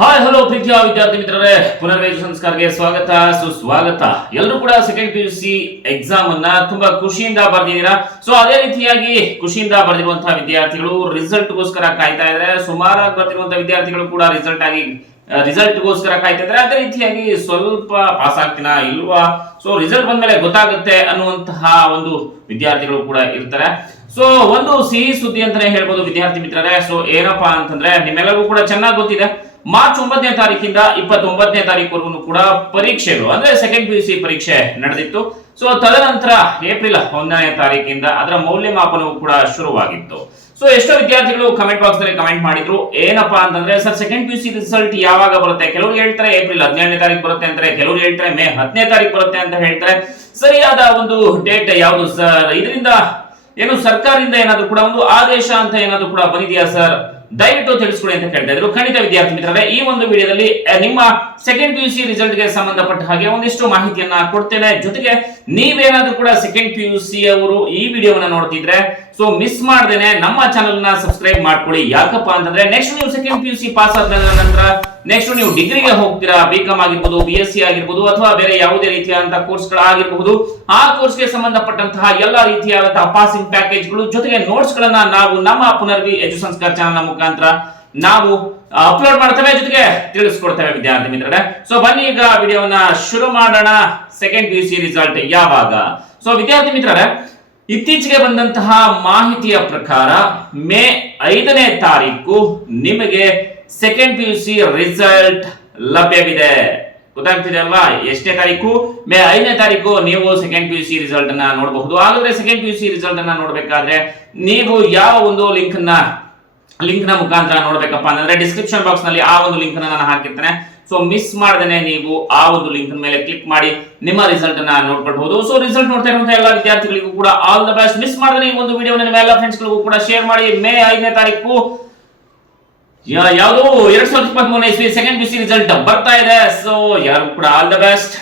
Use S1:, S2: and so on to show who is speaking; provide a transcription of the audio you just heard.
S1: Hi hello ಪ್ರೀತಿಯ ವಿದ್ಯಾರ್ಥಿ ಮಿತ್ರರೇ. ಪುನರ್ವೇಜ ಸಂಸ್ಕಾರಕ್ಕೆ ಸ್ವಾಗತ, ಸುಸ್ವಾಗತ. ಎಲ್ಲರೂ ಕೂಡ second P U C exam ಅನ್ನ ತುಂಬಾ ಖುಷಿಯಿಂದ ಬರ್ದಿದ್ದೀರಾ? ಸೊ ಅದೇ ರೀತಿಯಾಗಿ ಖುಷಿಯಿಂದ ಬರ್ದಿರುವಂತಹ ವಿದ್ಯಾರ್ಥಿಗಳು ರಿಸಲ್ಟ್ ಗೋಸ್ಕರ ಕಾಯ್ತಾ ಇದ್ರೆ, ಸುಮಾರಾಗಿ ಬರ್ತಿರುವಂತಹ ವಿದ್ಯಾರ್ಥಿಗಳು ಕೂಡ ರಿಸಲ್ಟ್ ಆಗಿ ರಿಸಲ್ಟ್ ಗೋಸ್ಕರ ಕಾಯ್ತಾ ಇದ್ದಾರೆ ಅದೇ ರೀತಿಯಾಗಿ ಸ್ವಲ್ಪ ಪಾಸ್ ಆಗ್ತೀನಾ ಇಲ್ವಾ? ಸೊ ರಿಸಲ್ಟ್ ಬಂದ್ಮೇಲೆ ಗೊತ್ತಾಗುತ್ತೆ ಅನ್ನುವಂತಹ ಒಂದು ವಿದ್ಯಾರ್ಥಿಗಳು ಕೂಡ ಇರ್ತಾರೆ. ಸೊ ಒಂದು ಸಿಹಿ ಸುದ್ದಿ ಅಂತಾನೆ ಹೇಳ್ಬೋದು ವಿದ್ಯಾರ್ಥಿ ಮಿತ್ರರೇ. ಸೊ ಏನಪ್ಪಾ ಅಂತಂದ್ರೆ, ನಿಮ್ಮೆಲ್ಲರಿಗೂ ಕೂಡ ಚೆನ್ನಾಗಿ ಗೊತ್ತಿದೆ. ಮಾರ್ಚ್ ಒಂಬತ್ತನೇ ತಾರೀಕಿಂದ ಇಪ್ಪತ್ತೊಂಬತ್ತನೇ ತಾರೀಕು ಕೂಡ ಪರೀಕ್ಷೆಗಳು, ಅಂದ್ರೆ ಸೆಕೆಂಡ್ ಪಿ ಯು ಸಿ ಪರೀಕ್ಷೆ ನಡೆದಿತ್ತು. ಸೊ ತದನಂತರ ಏಪ್ರಿಲ್ ಒಂದನೇ ತಾರೀಕಿಂದ ಅದರ ಮೌಲ್ಯಮಾಪನವು ಕೂಡ ಶುರುವಾಗಿತ್ತು. ಸೊ ಎಷ್ಟೋ ವಿದ್ಯಾರ್ಥಿಗಳು ಕಮೆಂಟ್ ಬಾಕ್ಸ್ನಲ್ಲಿ ಕಮೆಂಟ್ ಮಾಡಿದ್ರು, ಏನಪ್ಪಾ ಅಂತಂದ್ರೆ, sir second P U C result ಯಾವಾಗ ಬರುತ್ತೆ? ಕೆಲವರು ಹೇಳ್ತಾರೆ, ಏಪ್ರಿಲ್ ಹದಿನೇಳನೇ ತಾರೀಕು ಬರುತ್ತೆ ಅಂತಾರೆ ಕೆಲವರು ಹೇಳ್ತಾರೆ, ಮೇ ಹತ್ತನೇ ತಾರೀಕು ಬರುತ್ತೆ ಅಂತ ಹೇಳ್ತಾರೆ. ಸರಿಯಾದ ಒಂದು ಡೇಟ್ ಯಾವುದು ಸರ್ ಇದರಿಂದ ಏನು ಸರ್ಕಾರದಿಂದ ಏನಾದರೂ ಕೂಡ ಒಂದು ಆದೇಶ ಅಂತ ಏನಾದ್ರು ಕೂಡ ಬಂದಿದೆಯಾ, ಸರ್? ದಯವಿಟ್ಟು ತಿಳಿಸ್ಕೊಡಿ ಅಂತ ಕೇಳ್ತಾ ಇದ್ರು. ಖಂಡಿತ ವಿದ್ಯಾರ್ಥಿ ಮಿತ್ರರೇ, ಈ ಒಂದು ವಿಡಿಯೋದಲ್ಲಿ ನಿಮ್ಮ ಸೆಕೆಂಡ್ ಪಿ ಯು ಸಿ ರಿಸಲ್ಟ್ಗೆ ಸಂಬಂಧಪಟ್ಟ ಹಾಗೆ ಒಂದಿಷ್ಟು ಮಾಹಿತಿಯನ್ನ ಕೊಡ್ತೇನೆ. ಜೊತೆಗೆ ನೀವೇನಾದ್ರೂ ಕೂಡ ಸೆಕೆಂಡ್ ಪಿ ಯು ಸಿ ಅವರು ಈ ವಿಡಿಯೋವನ್ನ ನೋಡ್ತಿದ್ರೆ ಸೊ ಮಿಸ್ ಮಾಡ್ದೇನೆ, ನಮ್ಮ ಚಾನಲ್ನ ಸಬ್ಸ್ಕ್ರೈಬ್ ಮಾಡ್ಕೊಳ್ಳಿ. ಯಾಕಪ್ಪ ಅಂತಂದ್ರೆ ನೆಕ್ಸ್ಟ್ ನೀವು second P U C pass ಆದ ನಂತರ ನೆಕ್ಸ್ಟ್ ನೀವು ಡಿಗ್ರಿಗೆ ಹೋಗ್ತೀರಾ ಬಿ ಕಾಮ್ ಆಗಿರ್ಬೋದು ಬಿ ಎಸ್ ಸಿ ಆಗಿರ್ಬೋದು, ಅಥವಾ ಬೇರೆ ಯಾವುದೇ ರೀತಿಯಾದಂತಹ ಕೋರ್ಸ್ ಗಳಾಗಿರ್ಬಹುದು ಆ ಕೋರ್ಸ್ಗೆ ಸಂಬಂಧಪಟ್ಟಂತಹ ಎಲ್ಲಾ ರೀತಿಯಾದಂತಹ ಪಾಸಿಂಗ್ ಪ್ಯಾಕೇಜ್ಗಳು ಜೊತೆಗೆ ನೋಟ್ಸ್ ಗಳನ್ನ ನಾವು ನಮ್ಮ ಪುನರ್ವಿ ಎಜು ಸಂಸ್ಕಾರ ಚಾನಲ್ ಮುಖಾಂತರ ನಾವು ಅಪ್ಲೋಡ್ ಮಾಡ್ತೇವೆ. ಜೊತೆಗೆ ತಿಳಿಸ್ಕೊಡ್ತೇವೆ, ವಿದ್ಯಾರ್ಥಿ ಮಿತ್ರರೇ. ಸೊ ಬನ್ನಿ ಈಗ ವಿಡಿಯೋವನ್ನ ಶುರು ಮಾಡೋಣ. Second P U C result ಯಾವಾಗ? ಸೊ ವಿದ್ಯಾರ್ಥಿ ಮಿತ್ರರೇ ಇತ್ತೀಚೆಗೆ ಬಂದಂತಹ ಮಾಹಿತಿಯ ಪ್ರಕಾರ ಮೇ ಐದನೇ ತಾರೀಕು ನಿಮಗೆ second P U C result ಲಭ್ಯವಿದೆ. ಗೊತ್ತಾಗ್ತಿದೆ ಅಲ್ವಾ ಎಷ್ಟನೇ ತಾರೀಕು? ಮೇ ಐದನೇ ತಾರೀಕು ನೀವು second P U C result ಅನ್ನ ನೋಡಬಹುದು. ಹಾಗಾದ್ರೆ second P U C result ಅನ್ನ ನೋಡಬೇಕಾದ್ರೆ ನೀವು ಯಾವ ಒಂದು ಲಿಂಕ್ನ ಲಿಂಕ್ನ ಮುಖಾಂತರ ನೋಡ್ಬೇಕಪ್ಪ ಅಂದ್ರೆ ಡಿಸ್ಕ್ರಿಪ್ಷನ್ ಬಾಕ್ಸ್ನಲ್ಲಿ ಆ ಒಂದು ಲಿಂಕ್ ನಾನು ಹಾಕಿರ್ತೇನೆ. ಸೊ ಮಿಸ್ ಮಾಡದೇನೆ ನೀವು ಆ ಒಂದು ಲಿಂಕ್ ಮೇಲೆ ಕ್ಲಿಕ್ ಮಾಡಿ, ನಿಮ್ಮ ರಿಸಲ್ಟ್ ಅನ್ನ ನೋಡ್ಕೊಳ್ಬಹುದು. ಸೊ ರಿಸಲ್ಟ್ ನೋಡ್ತಾ ಇರುವಂತಹ ಎಲ್ಲ ವಿದ್ಯಾರ್ಥಿಗಳಿಗೂ ಕೂಡ ಆಲ್ ದ ಬೆಸ್ಟ್ ಮಿಸ್ ಮಾಡದೇ ಈ ಒಂದು ವಿಡಿಯೋ ನಿಮ್ಮ ಎಲ್ಲ ಫ್ರೆಂಡ್ಸ್ ಗಳಿಗೂ ಕೂಡ ಶೇರ್ ಮಾಡಿ. ಮೇ ಐದನೇ ತಾರೀಕು ಯಾವುದು? ಎರಡ್ ಸಾವಿರದ ಇಪ್ಪತ್ತ್ ಮೂರನೇ ಇಸ್ವಿ ಸೆಕೆಂಡ್ ಪಿ ಸಿ ರಿಸಲ್ಟ್ ಬರ್ತಾ ಇದೆ. ಸೊ ಯಾರು ಕೂಡ ಆಲ್ ದ ಬೆಸ್ಟ್